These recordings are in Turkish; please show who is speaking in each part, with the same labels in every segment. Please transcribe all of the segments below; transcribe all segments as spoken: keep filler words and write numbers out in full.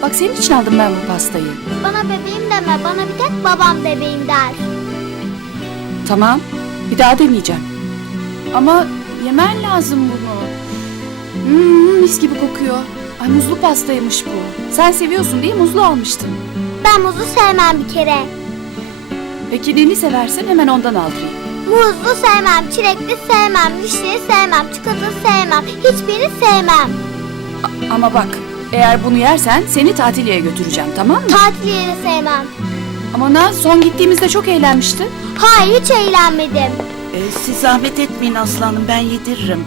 Speaker 1: Bak senin için aldım ben bu pastayı.
Speaker 2: Bana bebeğim deme, bana bir tek babam bebeğim der.
Speaker 1: Tamam, bir daha demeyeceğim. Ama yemen lazım bunu. Hmm, mis gibi kokuyor. Ay muzlu pastaymış bu. Sen seviyorsun değil mi? Muzlu almıştın.
Speaker 2: Ben muzu sevmem bir kere.
Speaker 1: Peki neni seversen hemen ondan aldırayım.
Speaker 2: Muzlu sevmem, çilekli sevmem, vişneli sevmem, çikolatalı sevmem, hiçbirini sevmem.
Speaker 1: A- ama bak, eğer bunu yersen seni tatiliye götüreceğim, tamam mı?
Speaker 2: Tatil yeri sevmem.
Speaker 1: Ama Naz son gittiğimizde çok eğlenmişti.
Speaker 2: Hayır, hiç eğlenmedim.
Speaker 3: Ee, siz zahmet etmeyin aslanım, ben yediririm.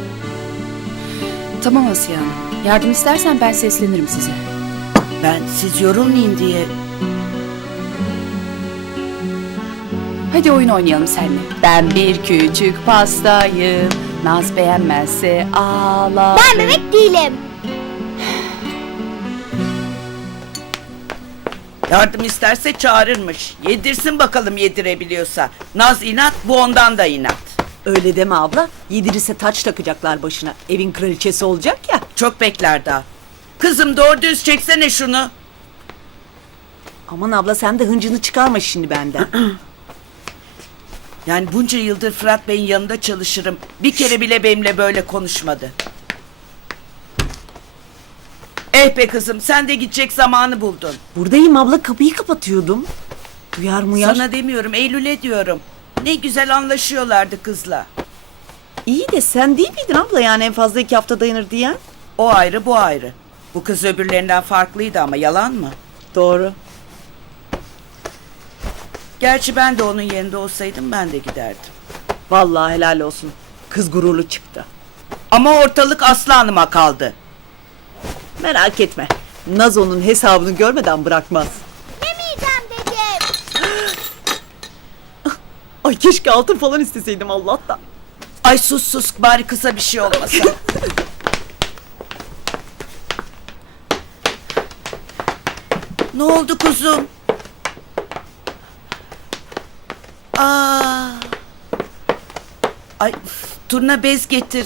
Speaker 1: Tamam Asiye Hanım. Yardım istersen ben seslenirim size.
Speaker 3: Ben siz yorulmayın diye.
Speaker 1: Hadi oyun oynayalım seninle. Ben bir küçük pastayım. Naz beğenmezse ağlar.
Speaker 2: Ben bebek değilim.
Speaker 3: Yardım isterse çağırırmış. Yedirsin bakalım yedirebiliyorsa. Naz inat, bu ondan da inat.
Speaker 4: Öyle deme abla. Yedirirse taç takacaklar başına. Evin kraliçesi olacak ya.
Speaker 3: Çok bekler daha. Kızım doğru düz çeksene şunu.
Speaker 4: Aman abla sen de hıncını çıkarma şimdi benden.
Speaker 3: Yani bunca yıldır Fırat Bey'in yanında çalışırım. Bir kere bile benimle böyle konuşmadı. Eh be kızım, sen de gidecek zamanı buldun.
Speaker 4: Buradayım abla, kapıyı kapatıyordum. Duyar muyar?
Speaker 3: Sana demiyorum, Eylül'e diyorum. Ne güzel anlaşıyorlardı kızla.
Speaker 4: İyi de sen değil miydin abla, yani en fazla iki hafta dayanır diyen?
Speaker 3: O ayrı, bu ayrı. Bu kız öbürlerinden farklıydı ama yalan mı?
Speaker 4: Doğru.
Speaker 3: Gerçi ben de onun yerinde olsaydım ben de giderdim.
Speaker 4: Vallahi helal olsun. Kız gururlu çıktı.
Speaker 3: Ama ortalık Aslı Hanım'a kaldı.
Speaker 4: Merak etme. Nazo'nun hesabını görmeden bırakmaz.
Speaker 2: Yemeyeceğim dedim.
Speaker 4: Ay keşke altın falan isteseydim Allah'tan.
Speaker 3: Ay sus sus, bari kısa bir şey olmasa. Ne oldu kuzum? Aa. Ay üf, turna bez getir.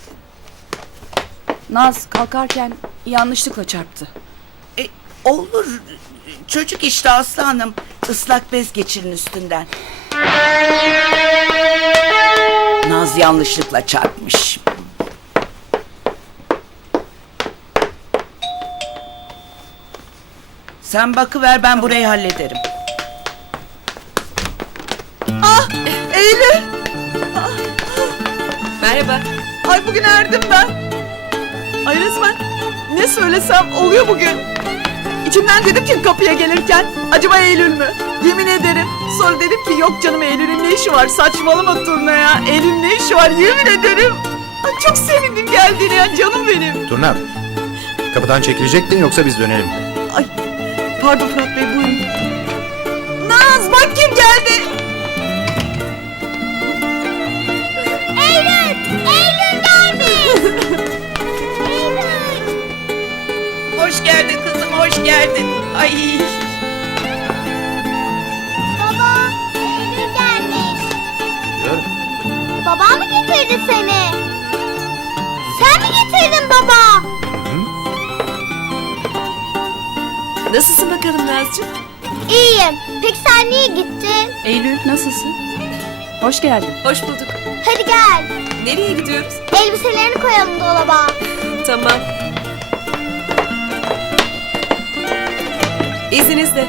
Speaker 1: Naz kalkarken yanlışlıkla çarptı.
Speaker 3: E, olur. Çocuk işte Aslı Hanım. Islak bez geçirin üstünden. Naz yanlışlıkla çarpmış. Sen bakıver, ben burayı hallederim.
Speaker 4: Ah Eylül.
Speaker 5: Merhaba.
Speaker 4: Ay bugün erdim ben. Ay resmen ne söylesem oluyor bugün. İçimden dedim ki kapıya gelirken acaba Eylül mü? Yemin ederim. Sonra dedim ki yok canım, Eylül'ün ne işi var? Saçmalama Turna ya. Eylül'ün ne işi var? Yemin ederim. Ay çok sevindim geldiğine ya, canım benim.
Speaker 6: Turna, kapıdan çekilecektin yoksa biz dönelim.
Speaker 4: Ay pardon Fırat Bey, buyurun. Naz bak kim geldi.
Speaker 2: Eylül! Eylül gelmiş! Eylül!
Speaker 3: Hoş geldin kızım, hoş geldin. Ay.
Speaker 2: Baba, Eylül gelmiş.
Speaker 6: Gör.
Speaker 2: Babam mı getirdi seni? Sen mi getirdin baba?
Speaker 5: Nasılsın bakalım Nazcığım?
Speaker 2: İyiyim. Peki sen niye gittin?
Speaker 1: Eylül nasılsın? Hoş geldin.
Speaker 5: Hoş bulduk.
Speaker 2: Hadi gel.
Speaker 5: Nereye gidiyoruz?
Speaker 2: Elbiselerini koyalım dolaba.
Speaker 5: Tamam. İzninizle.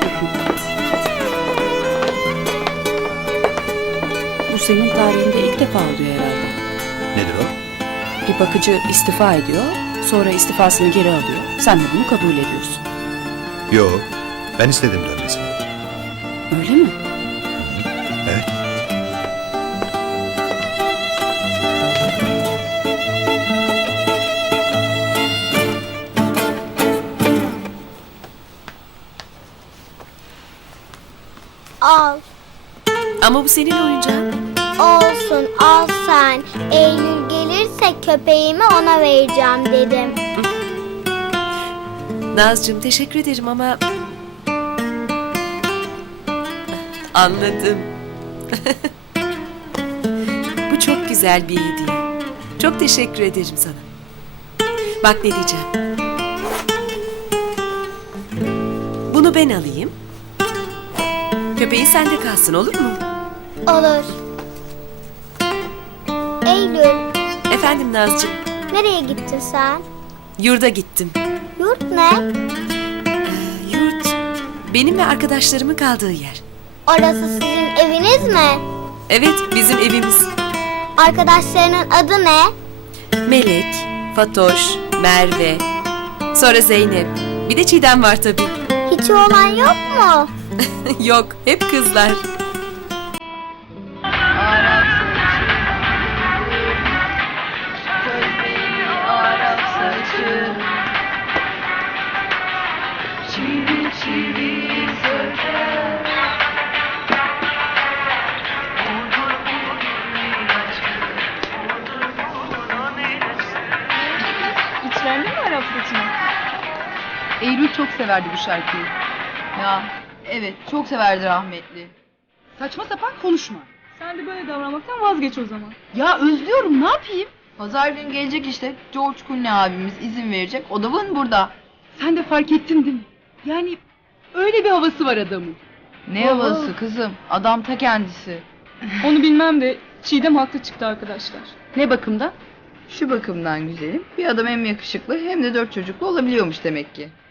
Speaker 1: Bu senin tarihinde ilk defa oluyor herhalde.
Speaker 6: Nedir o?
Speaker 1: Bir bakıcı istifa ediyor, sonra istifasını geri alıyor. Sen de bunu kabul ediyorsun.
Speaker 6: Yo, ben istedim dönmesini.
Speaker 1: Öyle mi?
Speaker 6: Evet.
Speaker 2: Al.
Speaker 5: Ama bu senin oyuncağın.
Speaker 2: Olsun, al sen. Eylül gelirse köpeğimi ona vereceğim dedim.
Speaker 5: Nazcığım teşekkür ederim ama... Anladım. Bu çok güzel bir hediye. Çok teşekkür ederim sana. Bak ne diyeceğim. ben alayım. Köpeğin sende kalsın, olur mu?
Speaker 2: Olur. Eylül,
Speaker 5: Efendim Nazcığım,
Speaker 2: nereye gittin sen?
Speaker 5: yurda gittim.
Speaker 2: Yurt ne?
Speaker 5: Yurt, benim ve arkadaşlarımın kaldığı yer.
Speaker 2: Orası sizin eviniz mi?
Speaker 5: Evet, bizim evimiz.
Speaker 2: Arkadaşlarının adı ne?
Speaker 5: Melek, Fatoş, Merve, sonra Zeynep. Bir de Çiğdem var tabii.
Speaker 2: Hiç oğlan yok mu?
Speaker 5: Yok, hep kızlar.
Speaker 7: İçlerinde mi Arap saçını? Eylül çok severdi bu şarkıyı. Ya evet çok severdi rahmetli. Saçma sapan konuşma. Sen de böyle davranmaktan vazgeç o zaman. Ya özlüyorum, ne yapayım? Pazar günü gelecek işte. George Clooney abimiz izin verecek. O da Vın burada. Sen de fark ettin değil mi? Yani öyle bir havası var adamın. Ne havası kızım? Adam ta kendisi.
Speaker 8: Onu bilmem de Çiğdem haklı çıktı arkadaşlar.
Speaker 7: Ne bakımdan? Şu bakımdan güzelim. Bir adam hem yakışıklı hem de dört çocuklu olabiliyormuş demek ki.